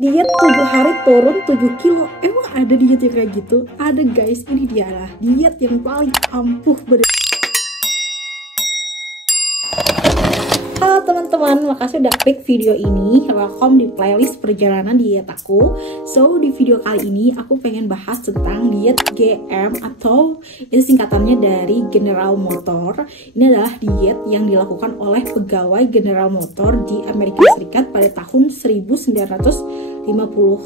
Diet 7 hari turun 7 kilo. Emang ada diet yang kayak gitu? Ada guys, ini dia lah diet yang paling ampuh bener. Halo teman-teman, makasih udah klik video ini. Welcome di playlist perjalanan diet aku. So, di video kali ini aku pengen bahas tentang diet GM atau itu singkatannya dari General Motor. Ini adalah diet yang dilakukan oleh pegawai General Motor di Amerika Serikat pada tahun 1950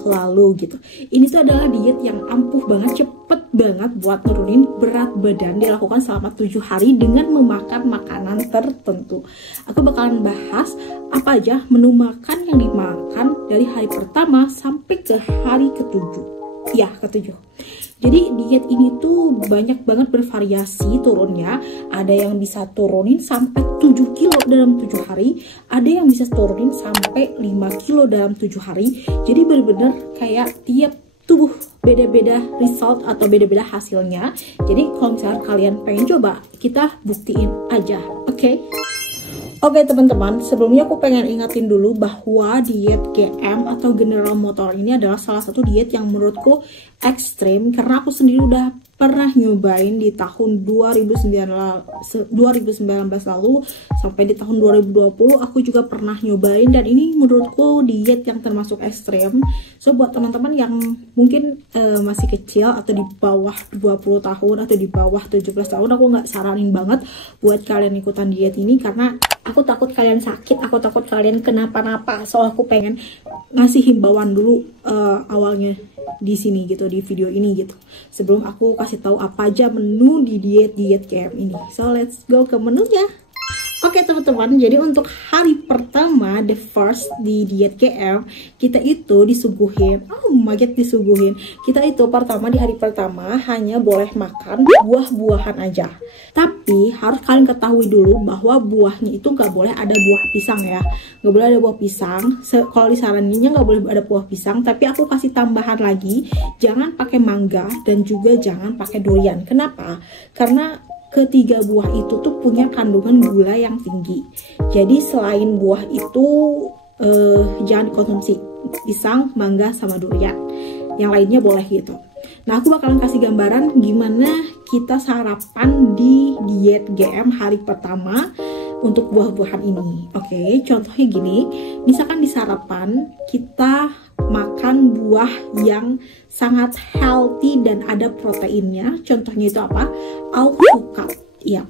lalu gitu. Ini tuh adalah diet yang ampuh banget, cepet banget buat nurunin berat badan. Dilakukan selama 7 hari dengan memakan makanan tertentu. Aku bakalan bahas apa aja menu makan yang dimakan dari hari pertama sampai ke hari ke-7. Ya, ke-7. Jadi diet ini tuh banyak banget bervariasi turunnya. Ada yang bisa turunin sampai 7 kilo dalam 7 hari. Ada yang bisa turunin sampai 5 kilo dalam 7 hari. Jadi bener-bener kayak tiap tubuh beda-beda result atau beda-beda hasilnya. Jadi kalau misalnya kalian pengen coba, kita buktiin aja, oke? Oke teman-teman, sebelumnya aku pengen ingatin dulu bahwa diet GM atau General Motor ini adalah salah satu diet yang menurutku ekstrim, karena aku sendiri udah pernah nyobain di tahun 2019 lalu sampai di tahun 2020 aku juga pernah nyobain, dan ini menurutku diet yang termasuk ekstrim. So buat teman-teman yang mungkin masih kecil atau di bawah 20 tahun atau di bawah 17 tahun, aku nggak saranin banget buat kalian ikutan diet ini, karena aku takut kalian sakit, aku takut kalian kenapa-napa. So aku pengen ngasih himbauan dulu awalnya di sini gitu, di video ini gitu, sebelum aku kasih tahu apa aja menu di diet GM ini. So let's go ke menunya. Oke teman-teman, jadi untuk hari pertama, the first di diet GM, kita itu disuguhin, kita itu pertama di hari pertama hanya boleh makan buah-buahan aja. Tapi harus kalian ketahui dulu bahwa buahnya itu nggak boleh ada buah pisang ya, nggak boleh ada buah pisang. Kalau disaraninnya nggak boleh ada buah pisang, tapi aku kasih tambahan lagi, jangan pakai mangga dan juga jangan pakai durian. Kenapa? Karena ketiga buah itu tuh punya kandungan gula yang tinggi. Jadi selain buah itu jangan dikonsumsi, pisang, mangga, sama durian. Yang lainnya boleh gitu. Nah aku bakalan kasih gambaran gimana kita sarapan di diet GM hari pertama untuk buah-buahan ini. Oke, contohnya gini, misalkan di sarapan kita makan buah yang sangat healthy dan ada proteinnya. Contohnya itu apa? Alpukat. Ya,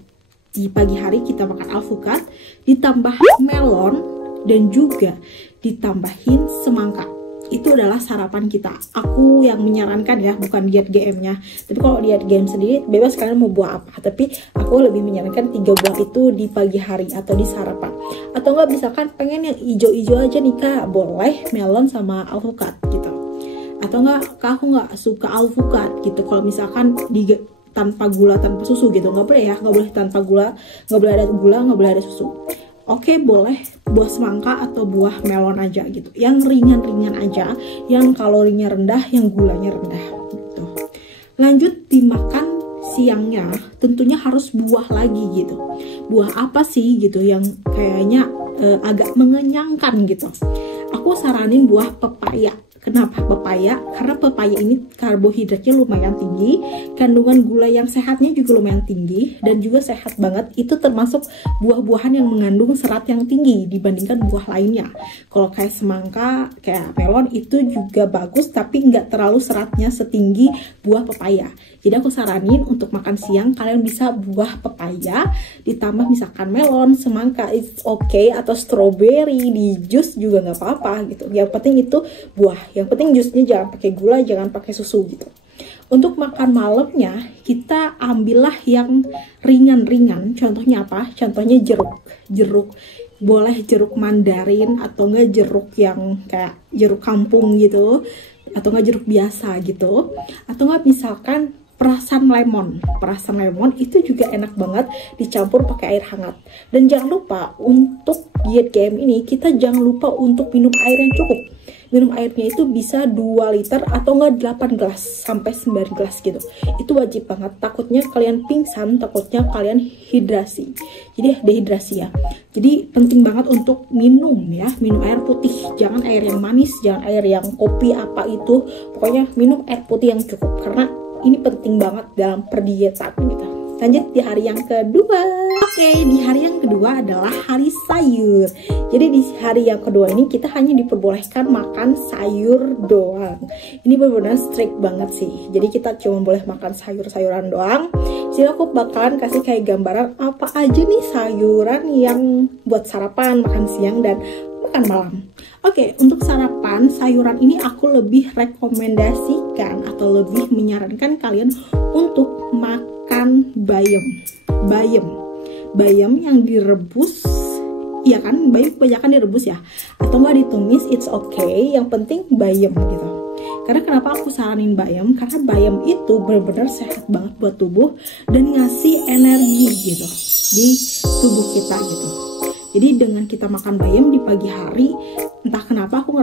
di pagi hari kita makan alpukat ditambah melon dan juga ditambahin semangka. Itu adalah sarapan kita. Aku yang menyarankan ya, bukan diet GM-nya. Tapi kalau diet GM sendiri bebas kalian mau buah apa. Tapi aku lebih menyarankan 3 buah itu di pagi hari atau di sarapan. Atau enggak misalkan pengen yang hijau-hijau aja nih Kak, boleh melon sama alpukat gitu. Atau enggak, Kak aku nggak suka alpukat gitu. Kalau misalkan tanpa gula, tanpa susu gitu, nggak boleh ya, nggak boleh tanpa gula, nggak boleh ada gula, nggak boleh ada susu. Oke, boleh buah semangka atau buah melon aja gitu, yang ringan-ringan aja, yang kalorinya rendah, yang gulanya rendah gitu. Lanjut dimakan siangnya, tentunya harus buah lagi gitu. Buah apa sih gitu yang kayaknya agak mengenyangkan gitu. Aku saranin buah pepaya. Kenapa pepaya? Karena pepaya ini karbohidratnya lumayan tinggi, kandungan gula yang sehatnya juga lumayan tinggi, dan juga sehat banget. Itu termasuk buah-buahan yang mengandung serat yang tinggi dibandingkan buah lainnya. Kalau kayak semangka, kayak melon itu juga bagus, tapi nggak terlalu seratnya setinggi buah pepaya. Jadi aku saranin untuk makan siang kalian bisa buah pepaya ditambah misalkan melon, semangka, it's okay, atau strawberry di jus juga nggak apa-apa gitu. Yang penting itu buah. Yang penting jusnya jangan pakai gula, jangan pakai susu gitu. Untuk makan malamnya kita ambillah yang ringan-ringan. Contohnya apa? Contohnya jeruk. Boleh jeruk mandarin atau enggak jeruk yang kayak jeruk kampung gitu, atau enggak jeruk biasa gitu. Atau enggak misalkan perasan lemon itu juga enak banget dicampur pakai air hangat. Dan jangan lupa untuk diet GM ini kita jangan lupa untuk minum air yang cukup. Minum airnya itu bisa 2 liter atau enggak 8 gelas sampai 9 gelas gitu. Itu wajib banget, takutnya kalian pingsan, takutnya kalian dehidrasi ya. Jadi penting banget untuk minum ya, minum air putih, jangan air yang manis, jangan air yang kopi apa itu. Pokoknya minum air putih yang cukup karena ini penting banget dalam perdietan gitu. Lanjut di hari yang kedua. Oke, di hari yang kedua adalah hari sayur. Jadi di hari yang kedua ini kita hanya diperbolehkan makan sayur doang. Ini benar-benar strict banget sih. Jadi kita cuma boleh makan sayur-sayuran doang. Jadi aku bakalan kasih kayak gambaran apa aja nih sayuran yang buat sarapan, makan siang, dan makan malam. Oke, untuk sarapan sayuran ini aku lebih rekomendasikan atau lebih menyarankan kalian untuk makan bayam yang direbus. Iya kan, bayam kebanyakan direbus ya, atau nggak ditumis, it's okay, yang penting bayam gitu. Karena kenapa aku saranin bayam? Karena bayam itu benar-benar sehat banget buat tubuh dan ngasih energi gitu di tubuh kita gitu. Jadi dengan kita makan bayam di pagi hari, entah kenapa aku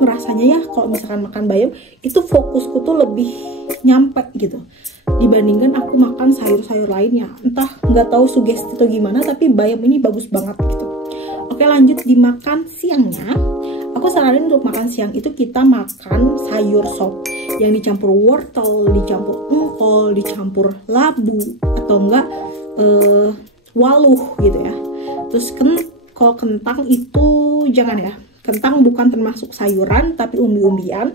ngerasanya ya kalau misalkan makan bayam itu fokusku tuh lebih nyampe gitu dibandingkan aku makan sayur-sayur lainnya. Entah nggak tahu sugesti atau gimana, tapi bayam ini bagus banget gitu. Oke, lanjut di makan siangnya. Aku saranin untuk makan siang itu kita makan sayur sop yang dicampur wortel, dicampur engkol, dicampur labu atau enggak waluh gitu ya. Terus kalau kentang itu jangan ya. Kentang bukan termasuk sayuran tapi umbi-umbian.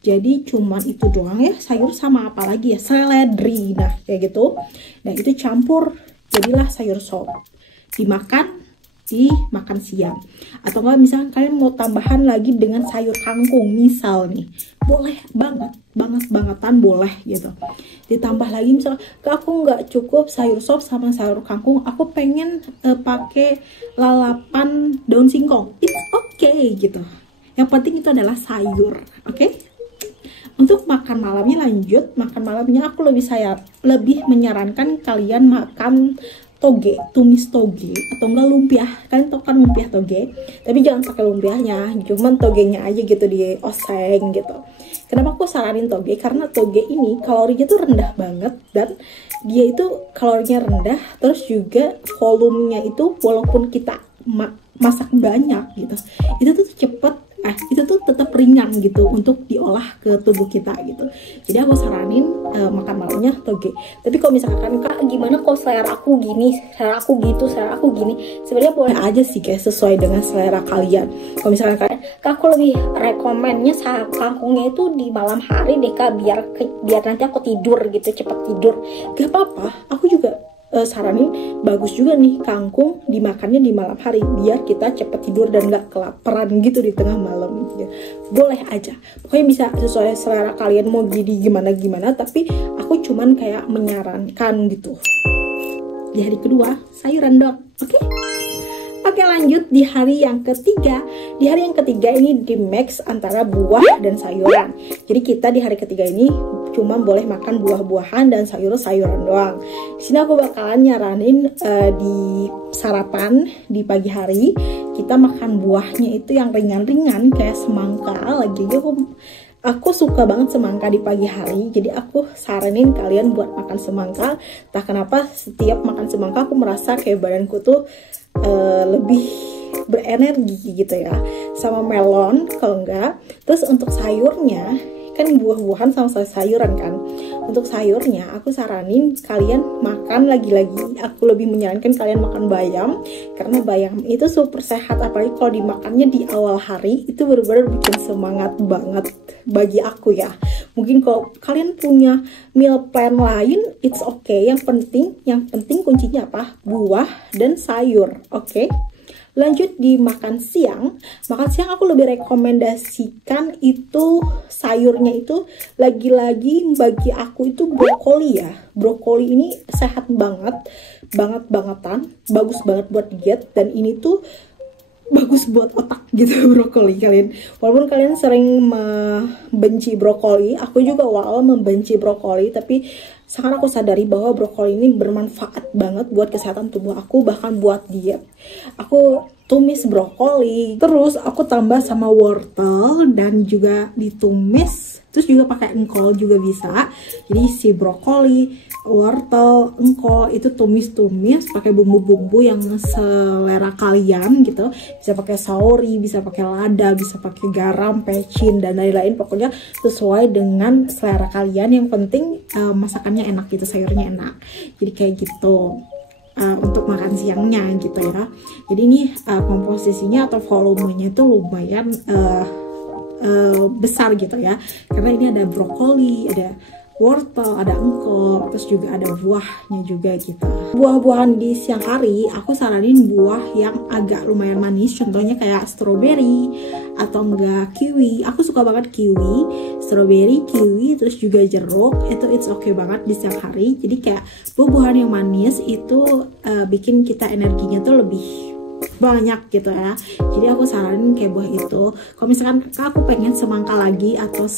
Jadi cuman itu doang ya, sayur sama apa lagi ya, seledri. Nah, kayak gitu. Nah, itu campur jadilah sayur sop. Dimakan siang. Atau enggak misalkan kalian mau tambahan lagi dengan sayur kangkung misal nih. Boleh bangetan boleh gitu. Ditambah lagi misal aku nggak cukup sayur sop sama sayur kangkung, aku pengen pakai lalapan daun singkong. It's okay gitu. Yang penting itu adalah sayur, oke? Untuk makan malamnya lanjut, makan malamnya aku lebih menyarankan kalian makan toge, tumis toge atau enggak lumpia. Kalian tahu kan lumpia toge, tapi jangan pakai lumpianya, cuman togenya aja gitu dioseng gitu. Kenapa aku saranin toge? Karena toge ini kalorinya tuh rendah banget dan dia itu kalorinya rendah, terus juga volumenya itu walaupun kita masak banyak gitu, itu tuh cepet itu tuh tetap ringan gitu untuk diolah ke tubuh kita gitu. Jadi aku saranin makan malamnya toge. Tapi kalau misalkan kak gimana kok selera aku gini, selera aku gitu, selera aku gini, sebenarnya boleh aja sih guys, sesuai dengan selera kalian. Kalau misalkan kalian, kak aku lebih rekomennya kangkungnya itu di malam hari deh kak, biar nanti aku tidur gitu, cepet tidur. Gak apa-apa, aku juga saranin bagus juga nih kangkung dimakannya di malam hari biar kita cepet tidur dan gak kelaparan gitu di tengah malam gitu. Boleh aja, pokoknya bisa sesuai selera kalian mau jadi gimana, tapi aku cuman kayak menyarankan gitu. Di hari kedua sayuran dong, oke? Oke, lanjut di hari yang ketiga. Di hari yang ketiga ini di mix antara buah dan sayuran. Jadi kita di hari ketiga ini cuma boleh makan buah-buahan dan sayur-sayuran doang. Di sini aku bakalan nyaranin di sarapan di pagi hari kita makan buahnya itu yang ringan-ringan kayak semangka. Aku suka banget semangka di pagi hari, jadi aku saranin kalian buat makan semangka. Entah kenapa setiap makan semangka aku merasa kayak badanku tuh lebih berenergi gitu ya. Sama melon kalau enggak. Terus untuk sayurnya kan buah-buahan sama sayuran kan. Untuk sayurnya aku saranin kalian makan lagi-lagi, aku lebih menyarankan kalian makan bayam karena bayam itu super sehat, apalagi kalau dimakannya di awal hari itu benar-benar bikin semangat banget bagi aku ya. Mungkin kalau kalian punya meal plan lain it's okay, yang penting kuncinya apa? Buah dan sayur, oke? Lanjut di makan siang. Makan siang aku lebih rekomendasikan itu sayurnya itu lagi-lagi bagi aku itu brokoli ya. Brokoli ini sehat bangetan, bagus banget buat diet, dan ini tuh bagus buat otak gitu brokoli kalian. Walaupun kalian sering membenci brokoli, aku juga awal membenci brokoli, tapi sekarang aku sadari bahwa brokoli ini bermanfaat banget buat kesehatan tubuh aku, bahkan buat diet. Aku tumis brokoli, terus aku tambah sama wortel dan juga ditumis, terus juga pakai engkol juga bisa. Jadi si brokoli, wortel, engkol itu tumis-tumis pakai bumbu-bumbu yang selera kalian gitu. Bisa pakai saori, bisa pakai lada, bisa pakai garam, pecin dan lain-lain. Pokoknya sesuai dengan selera kalian. Yang penting masakannya enak gitu, sayurnya enak. Jadi kayak gitu. Untuk makan siangnya gitu ya. Jadi ini komposisinya atau volumenya itu lumayan besar gitu ya, karena ini ada brokoli, ada wortel, ada engkol, terus juga ada buahnya juga gitu. Buah-buahan di siang hari aku saranin buah yang agak lumayan manis, contohnya kayak strawberry atau enggak kiwi. Aku suka banget kiwi, strawberry, kiwi, terus juga jeruk. Itu it's okay banget di siang hari. Jadi kayak buah-buahan yang manis itu bikin kita energinya tuh lebih banyak gitu ya. Jadi aku saranin kayak buah itu. Kalau misalkan aku pengen semangka lagi atau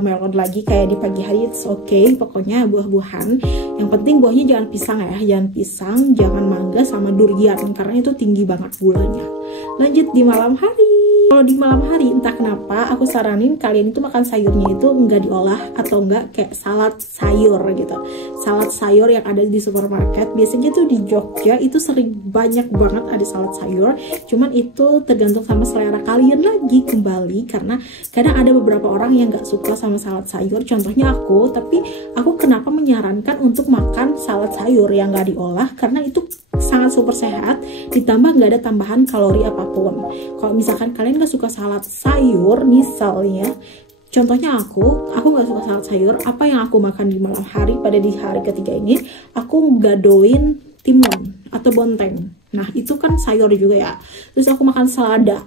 melon lagi kayak di pagi hari, it's okay. Pokoknya buah-buahan. Yang penting buahnya jangan pisang ya, jangan pisang, jangan mangga sama durian karena itu tinggi banget gulanya. Lanjut di malam hari. Kalau di malam hari entah kenapa aku saranin kalian itu makan sayurnya itu enggak diolah atau enggak kayak salad sayur gitu. Salad sayur yang ada di supermarket biasanya tuh di Jogja itu sering banyak banget ada salad sayur. Cuman itu tergantung sama selera kalian lagi kembali, karena kadang ada beberapa orang yang nggak suka sama salad sayur. Contohnya aku, tapi aku kenapa menyarankan untuk makan salad sayur yang nggak diolah karena itu sangat super sehat, ditambah nggak ada tambahan kalori apapun. Kalau misalkan kalian nggak suka salad sayur, misalnya contohnya aku nggak suka salad sayur, apa yang aku makan di malam hari pada di hari ketiga ini, aku gadoin timun atau bonteng. Nah itu kan sayur juga ya. Terus aku makan selada,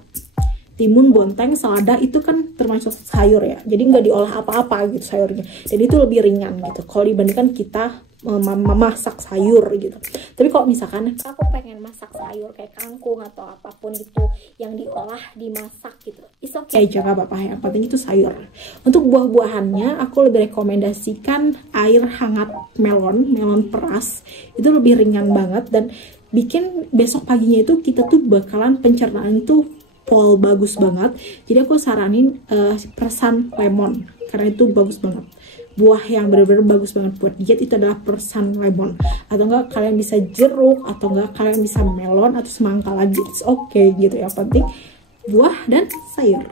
timun, bonteng, selada itu kan termasuk sayur ya. Jadi nggak diolah apa-apa gitu sayurnya. Dan itu lebih ringan gitu kalau dibandingkan kita memasak sayur gitu. Tapi kalau misalkan aku pengen masak sayur kayak kangkung atau apapun itu yang diolah, dimasak gitu, it's okay aja gak apa-apa, yang penting itu sayur. Untuk buah-buahannya aku lebih rekomendasikan air hangat melon peras, itu lebih ringan banget dan bikin besok paginya itu kita tuh bakalan pencernaan tuh pol bagus banget. Jadi aku saranin persan lemon karena itu bagus banget. Buah yang benar-benar bagus banget buat diet itu adalah persan lemon, atau enggak kalian bisa jeruk, atau enggak kalian bisa melon atau semangka lagi, it's okay gitu ya. Penting buah dan sayur.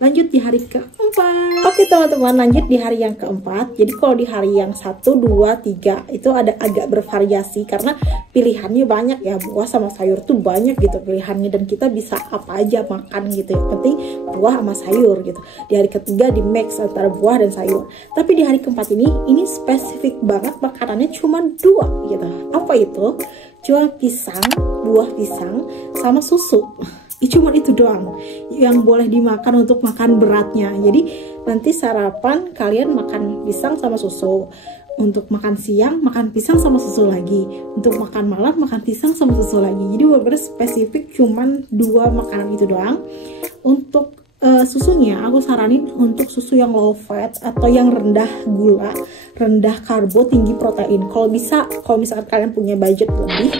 Lanjut di hari keempat. Oke teman-teman, lanjut di hari yang keempat. Jadi kalau di hari yang 1, 2, 3 itu ada agak bervariasi karena pilihannya banyak ya. Buah sama sayur tuh banyak gitu pilihannya, dan kita bisa apa aja makan gitu ya. Penting buah sama sayur gitu. Di hari ketiga di mix antara buah dan sayur. Tapi di hari keempat ini spesifik banget, makanannya cuma 2 gitu. Apa itu? Cuma pisang, buah pisang sama susu. Cuma itu doang yang boleh dimakan untuk makan beratnya. Jadi nanti sarapan kalian makan pisang sama susu, untuk makan siang makan pisang sama susu lagi, untuk makan malam makan pisang sama susu lagi. Jadi benar-benar spesifik cuman 2 makanan itu doang. Untuk susunya aku saranin untuk susu yang low fat atau yang rendah gula, rendah karbo, tinggi protein. Kalau misalkan kalian punya budget lebih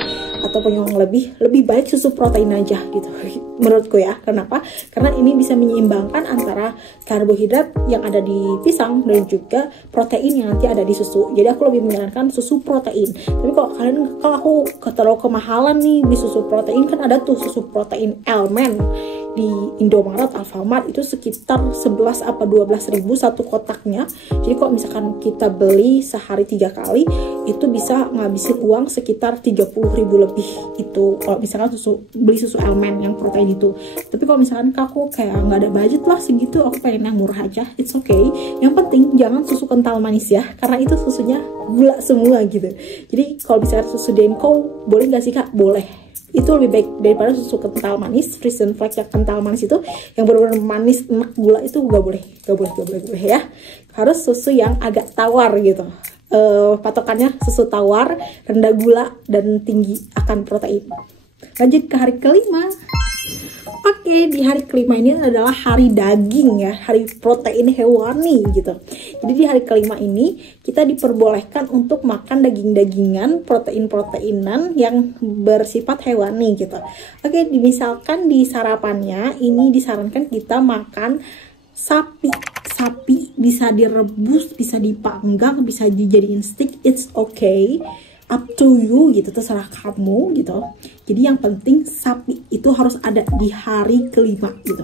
atau punya uang lebih baik susu protein aja gitu menurutku ya. Kenapa? Karena ini bisa menyeimbangkan antara karbohidrat yang ada di pisang dan juga protein yang nanti ada di susu. Jadi aku lebih menyarankan susu protein. Tapi kalau aku terlalu kemahalan nih di susu protein, kan ada tuh susu protein Elmen di Indomaret, Alfamart itu sekitar 11 apa 12 ribu satu kotaknya. Jadi kalau misalkan kita beli sehari 3 kali itu bisa ngabisin uang sekitar 30 ribu lebih itu kalau misalkan beli susu Elmen yang protein itu. Tapi kalau misalkan aku kayak nggak ada budget lah segitu, aku pengen yang murah aja, it's okay. Yang penting jangan susu kental manis ya, karena itu susunya gula semua gitu. Jadi kalau misalkan susu Denko boleh nggak sih kak? Boleh. Itu lebih baik daripada susu kental manis. Frisian Flash yang kental manis itu yang benar-benar manis enak gula itu gak boleh ya. Harus susu yang agak tawar gitu. Patokannya susu tawar, rendah gula dan tinggi akan protein. Lanjut ke hari kelima. Oke, di hari kelima ini adalah hari daging ya, hari protein hewani gitu. Jadi di hari kelima ini kita diperbolehkan untuk makan daging-dagingan, protein-proteinan yang bersifat hewani gitu. Oke, misalkan di sarapannya ini disarankan kita makan sapi. Sapi bisa direbus, bisa dipanggang, bisa dijadiin steak, it's okay. Up to you gitu, terserah kamu gitu. Jadi yang penting sapi itu harus ada di hari kelima gitu.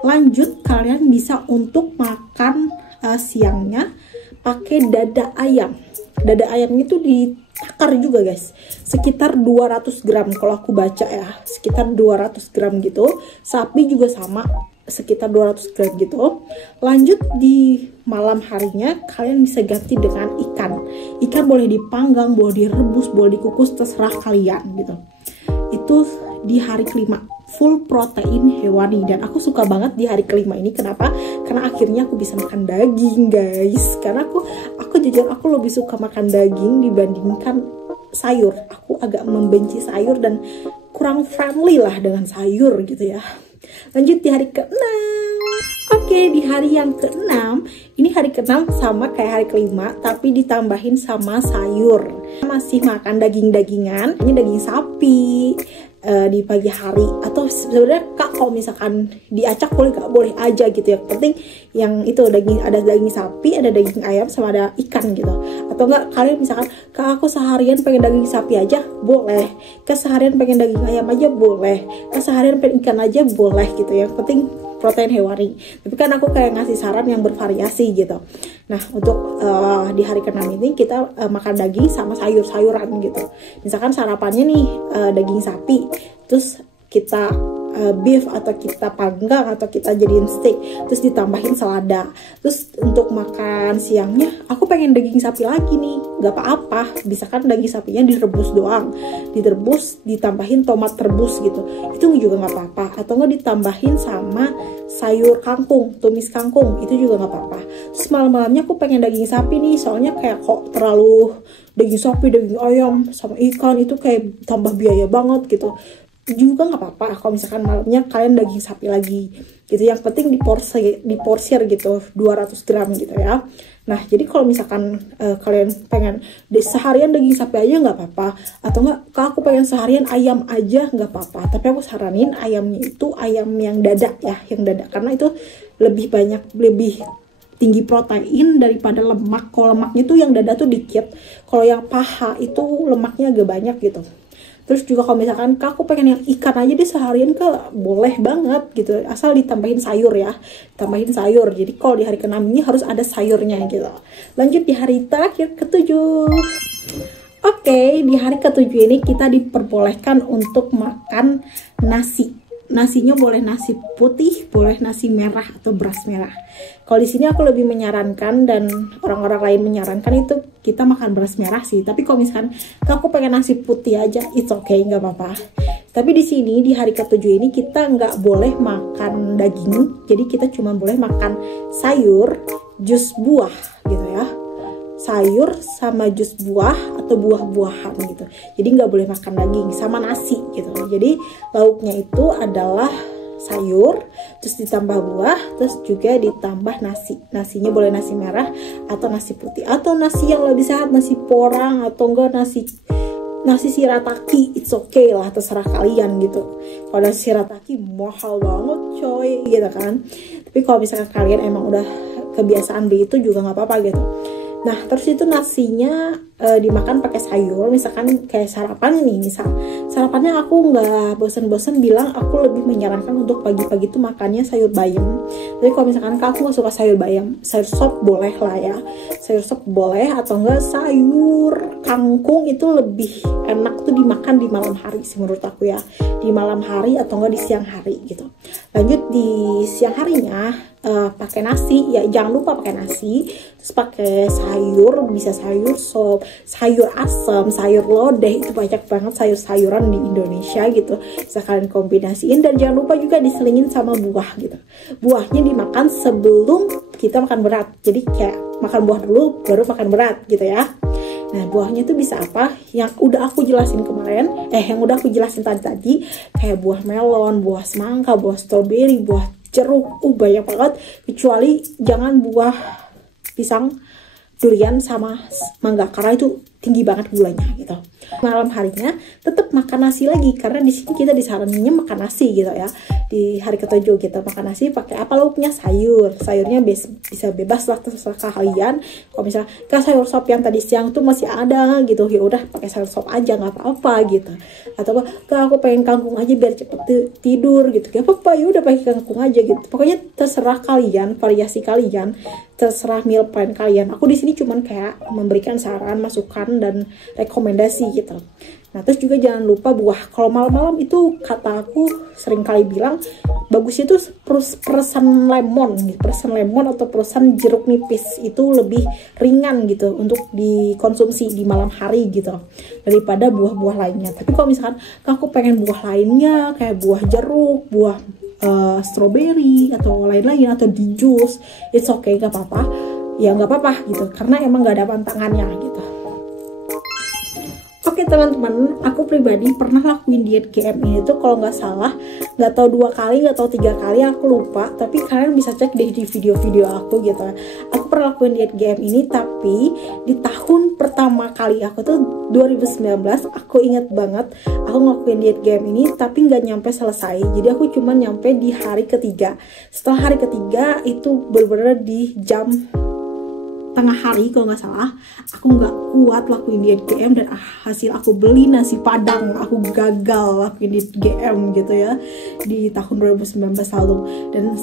Lanjut, kalian bisa untuk makan siangnya pakai dada ayam. Dada ayam itu ditakar juga guys, sekitar 200 gram kalau aku baca ya, sekitar 200 gram gitu. Sapi juga sama, sekitar 200 gram gitu. Lanjut di malam harinya kalian bisa ganti dengan ikan. Ikan boleh dipanggang, boleh direbus, boleh dikukus, terserah kalian gitu. Itu di hari kelima, full protein hewani. Dan aku suka banget di hari kelima ini. Kenapa? Karena akhirnya aku bisa makan daging guys. Karena aku jujur aku lebih suka makan daging dibandingkan sayur. Aku agak membenci sayur dan kurang friendly lah dengan sayur gitu ya. Lanjut di hari ke-6. Oke, di hari yang ke-6, ini hari ke-6 sama kayak hari kelima, tapi ditambahin sama sayur. Masih makan daging-dagingan, ini daging sapi di pagi hari. Atau sebenarnya kak kalau misalkan diacak boleh gak? Boleh aja gitu ya. Penting yang itu daging, ada daging sapi, ada daging ayam, sama ada ikan gitu. Atau enggak kalian misalkan, kak aku seharian pengen daging sapi aja, boleh. Kak seharian pengen daging ayam aja, boleh. Kak seharian pengen ikan aja, boleh gitu ya. Yang penting protein hewani. Tapi kan aku kayak ngasih saran yang bervariasi gitu. Nah untuk di hari ke-6 ini kita makan daging sama sayur-sayuran gitu. Misalkan sarapannya nih daging sapi, terus kita beef atau kita panggang atau kita jadiin steak, terus ditambahin selada. Terus untuk makan siangnya aku pengen daging sapi lagi nih, gak apa-apa, bisa kan daging sapinya direbus doang, direbus ditambahin tomat rebus gitu, itu juga gak apa-apa. Atau nggak ditambahin sama sayur kangkung, tumis kangkung, itu juga gak apa-apa. Terus malam-malamnya aku pengen daging sapi nih, soalnya kayak kok terlalu daging sapi, daging ayam sama ikan itu kayak tambah biaya banget gitu, juga nggak apa-apa kalau misalkan malamnya kalian daging sapi lagi gitu. Yang penting diporsir gitu 200 gram gitu ya. Nah jadi kalau misalkan kalian pengen seharian daging sapi aja nggak apa-apa, atau nggak aku pengen seharian ayam aja nggak apa-apa, tapi aku saranin ayamnya itu ayam yang dada ya, yang dada, karena itu lebih banyak, lebih tinggi protein daripada lemak. Kalau lemaknya tuh yang dada tuh dikit, kalau yang paha itu lemaknya agak banyak gitu. Terus juga kalau misalkan aku pengen yang ikan aja deh seharian, ke boleh banget gitu, asal ditambahin sayur ya, tambahin sayur. Jadi kalau di hari ke-6 ini harus ada sayurnya gitu. Lanjut di hari terakhir ke-7. Oke, di hari ke-7 ini kita diperbolehkan untuk makan nasi. Nasinya boleh nasi putih, boleh nasi merah atau beras merah. Kalau di sini aku lebih menyarankan dan orang-orang lain menyarankan itu kita makan beras merah sih. Tapi kalau misalkan aku pengen nasi putih aja, it's okay, nggak apa-apa. Tapi di sini di hari ke-7 ini kita nggak boleh makan daging. Jadi kita cuma boleh makan sayur, jus buah gitu ya. Sayur sama jus buah atau buah-buahan gitu. Jadi nggak boleh makan daging sama nasi gitu. Jadi lauknya itu adalah sayur, terus ditambah buah, terus juga ditambah nasi. Nasinya boleh nasi merah atau nasi putih, atau nasi yang lebih sehat, nasi porang, atau enggak nasi shirataki, it's okay lah, terserah kalian gitu. Kalau nasi shirataki mahal banget coy gitu kan. Tapi kalau misalkan kalian emang udah kebiasaan beli itu juga nggak apa-apa gitu. Nah terus itu nasinya dimakan pakai sayur. Misalkan kayak sarapan nih, misal sarapannya aku nggak bosen-bosen bilang, aku lebih menyarankan untuk pagi-pagi tuh makannya sayur bayam. Jadi kalau misalkan aku nggak suka sayur bayam, sayur sop boleh lah ya, sayur sop boleh, atau enggak sayur kangkung itu lebih enak tuh dimakan di malam hari sih menurut aku ya, di malam hari atau enggak di siang hari gitu. Lanjut di siang harinya pakai nasi ya, jangan lupa pakai nasi, terus pakai sayur, bisa sayur sop, sayur asam, sayur lodeh, itu banyak banget sayur-sayuran di Indonesia gitu, bisa kalian kombinasiin. Dan jangan lupa juga diselingin sama buah gitu. Buahnya dimakan sebelum kita makan berat, jadi kayak makan buah dulu baru makan berat gitu ya. Nah, buahnya itu bisa apa? Yang udah aku jelasin kemarin, yang udah aku jelasin tadi, kayak buah melon, buah semangka, buah stroberi, buah jeruk, banyak banget. Kecuali jangan buah pisang, durian sama mangga karena itu tinggi banget gulanya gitu. Malam harinya tetap makan nasi lagi karena di sini kita disaraninnya makan nasi gitu ya. Di hari ketujuh kita makan nasi pakai apa lauknya? Sayurnya bisa bebas lah, terserah kalian. Kalau misalnya sayur sop yang tadi siang tuh masih ada gitu, ya udah pakai sayur sop aja nggak apa-apa gitu. Atau aku pengen kangkung aja biar cepet tidur gitu, gak apa-apa, ya udah pakai kangkung aja gitu. Pokoknya terserah kalian, variasi kalian, terserah meal plan kalian. Aku di sini cuman kayak memberikan saran, masukan dan rekomendasi gitu. Nah, terus juga jangan lupa buah. Kalau malam-malam itu kata aku sering kali bilang bagusnya itu peresan lemon atau peresan jeruk nipis, itu lebih ringan gitu untuk dikonsumsi di malam hari gitu daripada buah-buah lainnya. Tapi kalau misalkan aku pengen buah lainnya kayak buah jeruk, buah strawberry atau lain-lain atau di jus, it's okay, gak apa-apa. Ya nggak apa-apa gitu, karena emang nggak ada pantangannya gitu. Oke teman-teman, aku pribadi pernah lakuin diet GM ini tuh kalau nggak salah, nggak tahu 2 kali, nggak tahu 3 kali, aku lupa. Tapi kalian bisa cek deh di video-video aku gitu. Aku pernah lakuin diet GM ini, tapi di tahun pertama kali aku tuh 2019, aku inget banget aku ngelakuin diet GM ini, tapi nggak nyampe selesai. Jadi aku cuma nyampe di hari ketiga. Setelah hari ketiga itu bener-bener di jam tengah hari kalau nggak salah, aku nggak kuat lakuin diet GM dan hasil aku beli nasi padang. Aku gagal lakuin diet GM gitu ya di tahun 2019 lalu. Dan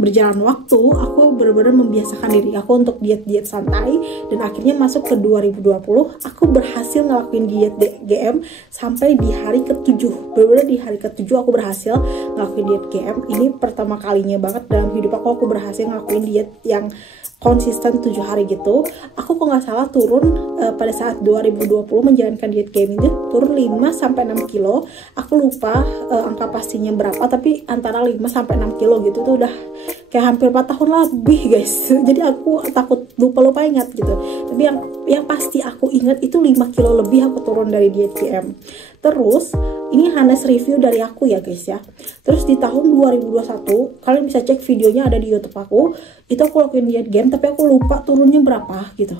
berjalan waktu aku benar-benar membiasakan diri aku untuk diet santai, dan akhirnya masuk ke 2020 aku berhasil ngelakuin diet GM sampai di hari ke-7. Benar-benar di hari ke-7 aku berhasil ngelakuin diet GM. Ini pertama kalinya banget dalam hidup aku berhasil ngelakuin diet yang konsisten 7 hari gitu. Aku kok nggak salah turun pada saat 2020 menjalankan diet GM ini turun 5-6 kilo. Aku lupa angka pastinya berapa, tapi antara 5-6 kilo gitu tuh udah kayak hampir 4 tahun lebih guys. Jadi aku takut lupa ingat gitu. Tapi yang pasti aku ingat itu 5 kilo lebih aku turun dari diet GM. Terus ini honest review dari aku ya guys ya. Terus di tahun 2021 kalian bisa cek videonya ada di YouTube aku. Itu aku lakuin diet GM tapi aku lupa turunnya berapa gitu.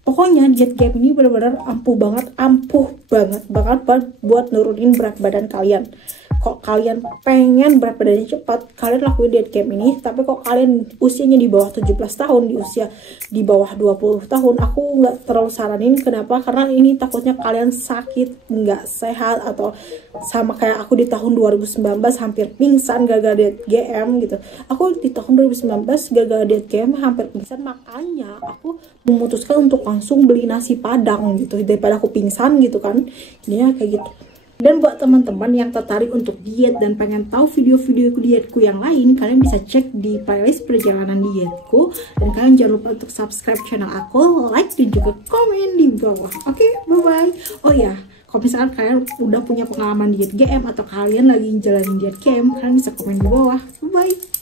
Pokoknya diet GM ini benar-benar ampuh banget buat nurunin berat badan kalian. Kok kalian pengen berat badannya cepat, kalian lakuin diet GM ini. Tapi kok kalian usianya di bawah 17 tahun, di usia di bawah 20 tahun, aku nggak terlalu saranin. Kenapa? Karena ini takutnya kalian sakit, nggak sehat, atau sama kayak aku di tahun 2019 hampir pingsan gagal diet GM gitu. Aku di tahun 2019 gagal diet GM hampir pingsan, makanya aku memutuskan untuk langsung beli nasi padang gitu daripada aku pingsan gitu kan. Ini kayak gitu. Dan buat teman-teman yang tertarik untuk diet dan pengen tahu video-video dietku yang lain, kalian bisa cek di playlist perjalanan dietku. Dan kalian jangan lupa untuk subscribe channel aku, like, dan juga komen di bawah. Oke, bye-bye. Oh ya, kalau misalkan kalian udah punya pengalaman diet GM atau kalian lagi jalanin diet GM, kalian bisa komen di bawah. Bye-bye.